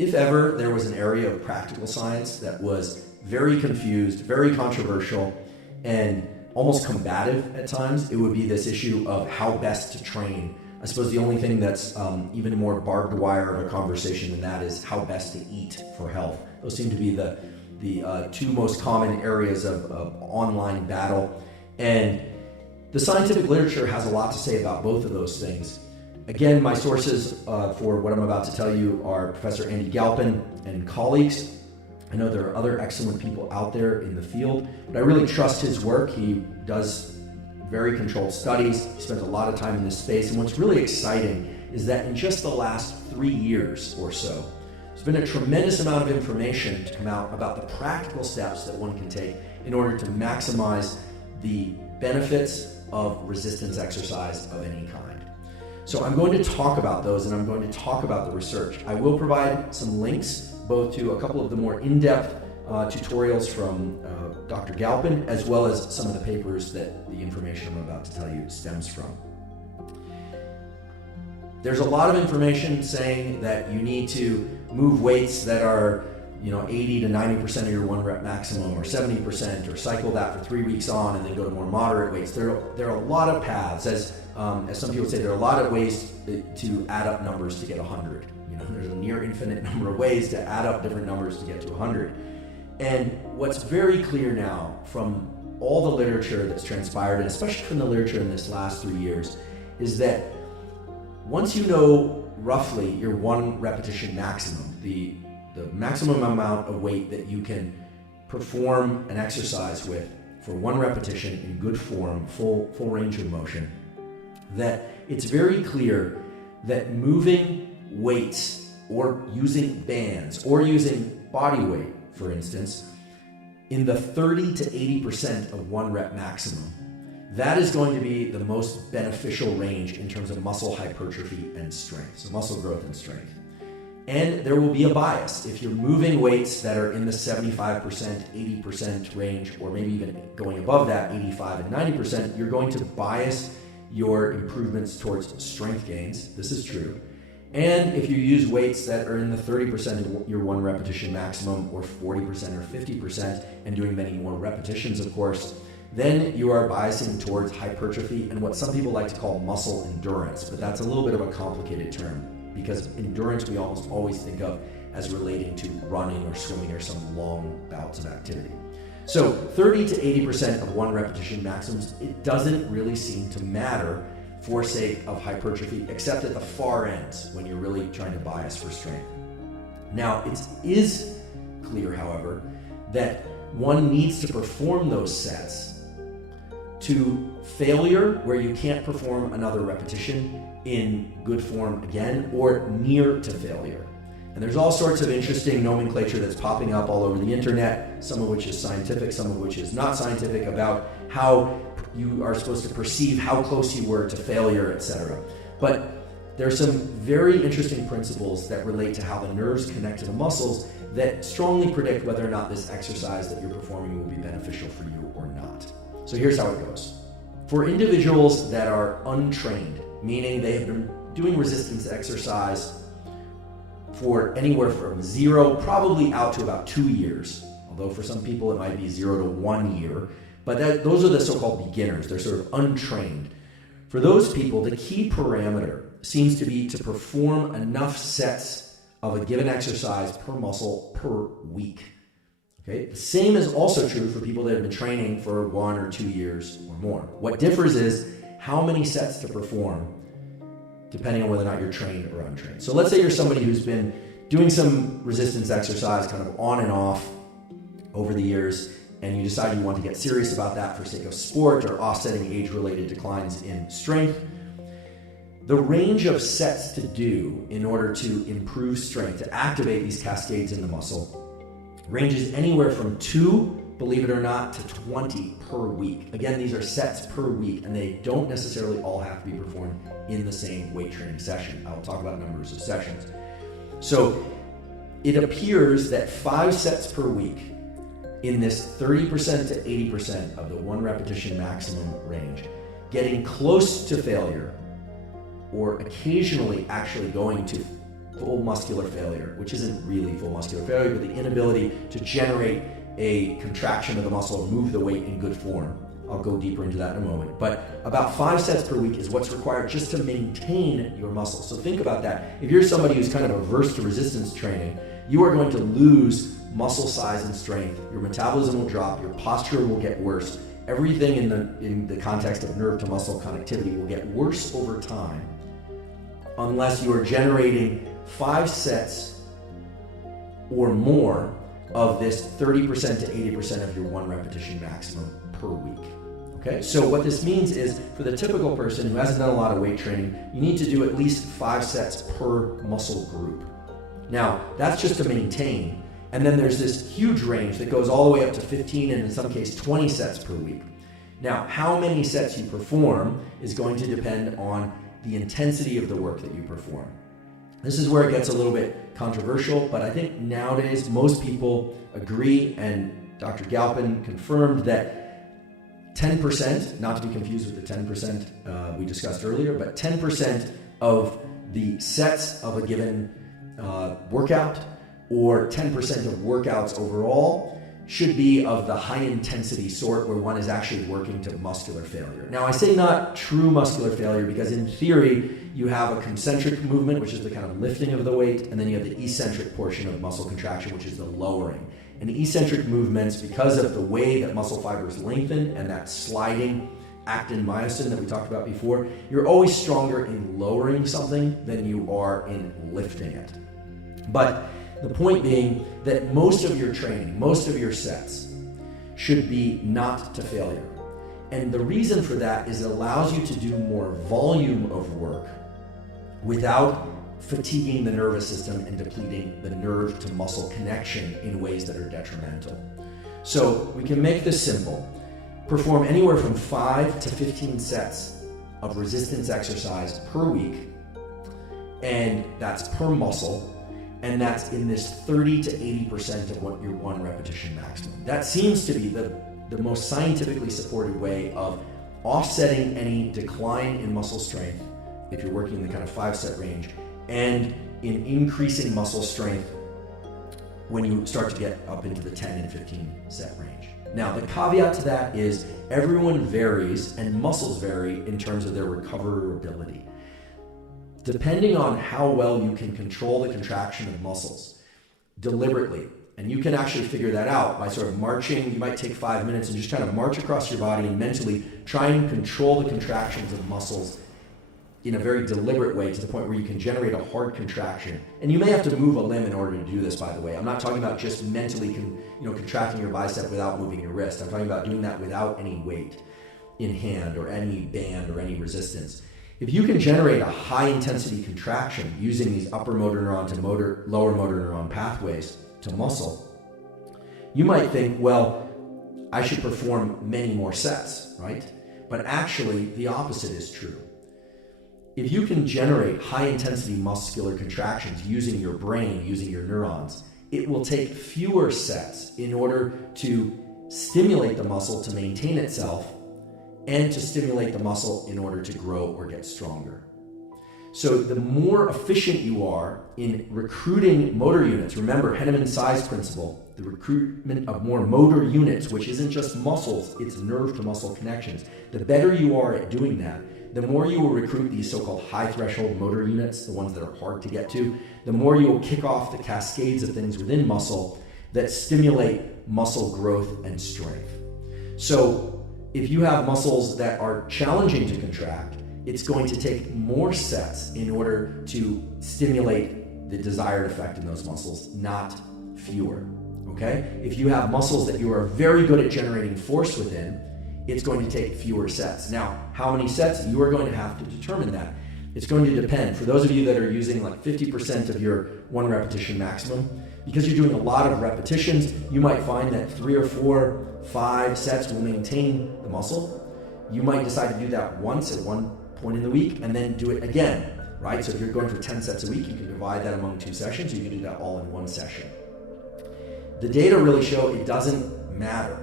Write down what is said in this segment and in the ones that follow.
If ever there was an area of practical science that was very confused, very controversial, and almost combative at times, it would be this issue of how best to train. I suppose the only thing that's even more barbed wire of a conversation than that is how best to eat for health. Those seem to be the two most common areas of online battle. And the scientific literature has a lot to say about both of those things. Again, my sources for what I'm about to tell you are Professor Andy Galpin and colleagues. I know there are other excellent people out there in the field, but I really trust his work. He does very controlled studies. He spends a lot of time in this space. And what's really exciting is that in just the last 3 years or so, there's been a tremendous amount of information to come out about the practical steps that one can take in order to maximize the benefits of resistance exercise of any kind. So I'm going to talk about those, and I'm going to talk about the research. I will provide some links both to a couple of the more in-depth tutorials from Dr. Galpin, as well as some of the papers that the information I'm about to tell you stems from. There's a lot of information saying that you need to move weights that are 80 to 90% of your 1 rep maximum, or 70%, or cycle that for 3 weeks on and then go to more moderate weights. There are a lot of paths, as some people say, there are a lot of ways to add up numbers to get 100. There's a near infinite number of ways to add up different numbers to get to 100. And what's very clear now from all the literature that's transpired, and especially from the literature in this last 3 years, is that once you know roughly your 1 repetition maximum, the maximum amount of weight that you can perform an exercise with for 1 repetition in good form, full range of motion, that it's very clear that moving weights or using bands or using body weight, for instance, in the 30 to 80% of 1 rep maximum, that is going to be the most beneficial range in terms of muscle hypertrophy and strength, so muscle growth and strength. And there will be a bias. If you're moving weights that are in the 75%, 80% range, or maybe even going above that, 85 and 90%, you're going to bias your improvements towards strength gains. This is true. And if you use weights that are in the 30% of your 1 repetition maximum, or 40% or 50%, and doing many more repetitions, of course, then you are biasing towards hypertrophy and what some people like to call muscle endurance. But that's a little bit of a complicated term, because endurance we almost always think of as relating to running or swimming or some long bouts of activity. So 30 to 80% of 1 repetition maximums, it doesn't really seem to matter for sake of hypertrophy, except at the far ends when you're really trying to bias for strength. Now, it is clear, however, that one needs to perform those sets to failure, where you can't perform another repetition in good form again, or near to failure. And there's all sorts of interesting nomenclature that's popping up all over the internet, some of which is scientific, some of which is not scientific, about how you are supposed to perceive how close you were to failure, etc. But there's some very interesting principles that relate to how the nerves connect to the muscles that strongly predict whether or not this exercise that you're performing will be beneficial for you or not. So here's how it goes. For individuals that are untrained, meaning they have been doing resistance exercise for anywhere from 0 probably out to about 2 years, although for some people it might be 0 to 1 year, but those are the so-called beginners. They're sort of untrained. For those people, the key parameter seems to be to perform enough sets of a given exercise per muscle per week. Okay? The same is also true for people that have been training for 1 or 2 years or more. What differs is how many sets to perform depending on whether or not you're trained or untrained. So let's say you're somebody who's been doing some resistance exercise kind of on and off over the years, and you decide you want to get serious about that for sake of sport or offsetting age-related declines in strength. The range of sets to do in order to improve strength, to activate these cascades in the muscle, ranges anywhere from 2, believe it or not, to 20 per week. Again, these are sets per week, and they don't necessarily all have to be performed in the same weight training session. I'll talk about numbers of sessions. So it appears that 5 sets per week in this 30% to 80% of the 1 repetition maximum range, getting close to failure, or occasionally actually going to full muscular failure, which isn't really full muscular failure, but the inability to generate a contraction of the muscle or move the weight in good form. I'll go deeper into that in a moment. But about 5 sets per week is what's required just to maintain your muscle. So think about that. If you're somebody who's kind of averse to resistance training, you are going to lose muscle size and strength. Your metabolism will drop, your posture will get worse. Everything in the context of nerve to muscle connectivity will get worse over time unless you are generating 5 sets or more of this 30% to 80% of your 1 repetition maximum per week. Okay, so what this means is for the typical person who hasn't done a lot of weight training, you need to do at least 5 sets per muscle group. Now, that's just to maintain. And then there's this huge range that goes all the way up to 15 and in some cases 20 sets per week. Now, how many sets you perform is going to depend on the intensity of the work that you perform. This is where it gets a little bit controversial, but I think nowadays most people agree, and Dr. Galpin confirmed that 10%, not to be confused with the 10% we discussed earlier, but 10% of the sets of a given workout or 10% of workouts overall should be of the high intensity sort where one is actually working to muscular failure. Now, I say not true muscular failure because in theory, you have a concentric movement, which is the kind of lifting of the weight, and then you have the eccentric portion of muscle contraction, which is the lowering. And eccentric movements, because of the way that muscle fibers lengthen and that sliding actin-myosin that we talked about before, you're always stronger in lowering something than you are in lifting it. But the point being that most of your training, most of your sets should be not to failure. And the reason for that is it allows you to do more volume of work without fatiguing the nervous system and depleting the nerve to muscle connection in ways that are detrimental. So we can make this simple. Perform anywhere from 5 to 15 sets of resistance exercise per week, and that's per muscle, and that's in this 30 to 80% of what your 1 repetition maximum. That seems to be the most scientifically supported way of offsetting any decline in muscle strength if you're working in the kind of 5-set range, and in increasing muscle strength when you start to get up into the 10 and 15 set range. Now, the caveat to that is everyone varies and muscles vary in terms of their recoverability. Depending on how well you can control the contraction of muscles deliberately, and you can actually figure that out by sort of marching. You might take 5 minutes and just kind of march across your body and mentally try and control the contractions of muscles in a very deliberate way to the point where you can generate a hard contraction. And you may have to move a limb in order to do this, by the way. I'm not talking about just mentally contracting your bicep without moving your wrist. I'm talking about doing that without any weight in hand or any band or any resistance. If you can generate a high intensity contraction using these upper motor neuron to lower motor neuron pathways to muscle, you might think, well, I should perform many more sets, right? But actually, the opposite is true. If you can generate high intensity muscular contractions using your brain, using your neurons, it will take fewer sets in order to stimulate the muscle to maintain itself and to stimulate the muscle in order to grow or get stronger. So the more efficient you are in recruiting motor units, remember Henneman's size principle, the recruitment of more motor units, which isn't just muscles, it's nerve to muscle connections. The better you are at doing that, the more you will recruit these so-called high threshold motor units, the ones that are hard to get to, the more you will kick off the cascades of things within muscle that stimulate muscle growth and strength. So if you have muscles that are challenging to contract, it's going to take more sets in order to stimulate the desired effect in those muscles, not fewer, okay? If you have muscles that you are very good at generating force within, it's going to take fewer sets. Now, how many sets? You are going to have to determine that. It's going to depend. For those of you that are using like 50% of your 1 repetition maximum, because you're doing a lot of repetitions, you might find that 3 or 4, 5 sets will maintain the muscle. You might decide to do that once at one point in the week and then do it again, right? So if you're going for 10 sets a week, you can divide that among 2 sessions. You can do that all in 1 session. The data really show it doesn't matter.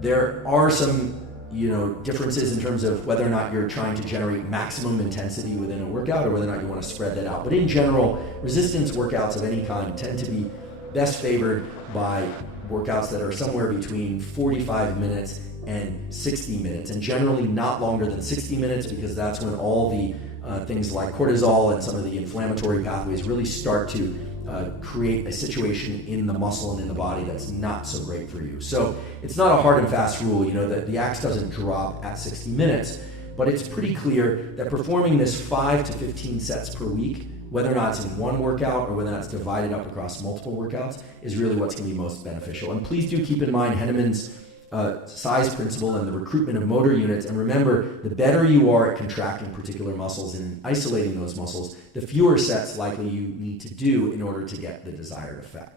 There are some differences in terms of whether or not you're trying to generate maximum intensity within a workout or whether or not you want to spread that out. But in general, resistance workouts of any kind tend to be best favored by workouts that are somewhere between 45 minutes and 60 minutes, and generally not longer than 60 minutes, because that's when all the things like cortisol and some of the inflammatory pathways really start to create a situation in the muscle and in the body that's not so great for you. So it's not a hard and fast rule, that the axe doesn't drop at 60 minutes, but it's pretty clear that performing this 5 to 15 sets per week, whether or not it's in one workout or whether or not it's divided up across multiple workouts, is really what's going to be most beneficial. And please do keep in mind Henneman's size principle and the recruitment of motor units. And remember, the better you are at contracting particular muscles and isolating those muscles, the fewer sets likely you need to do in order to get the desired effect.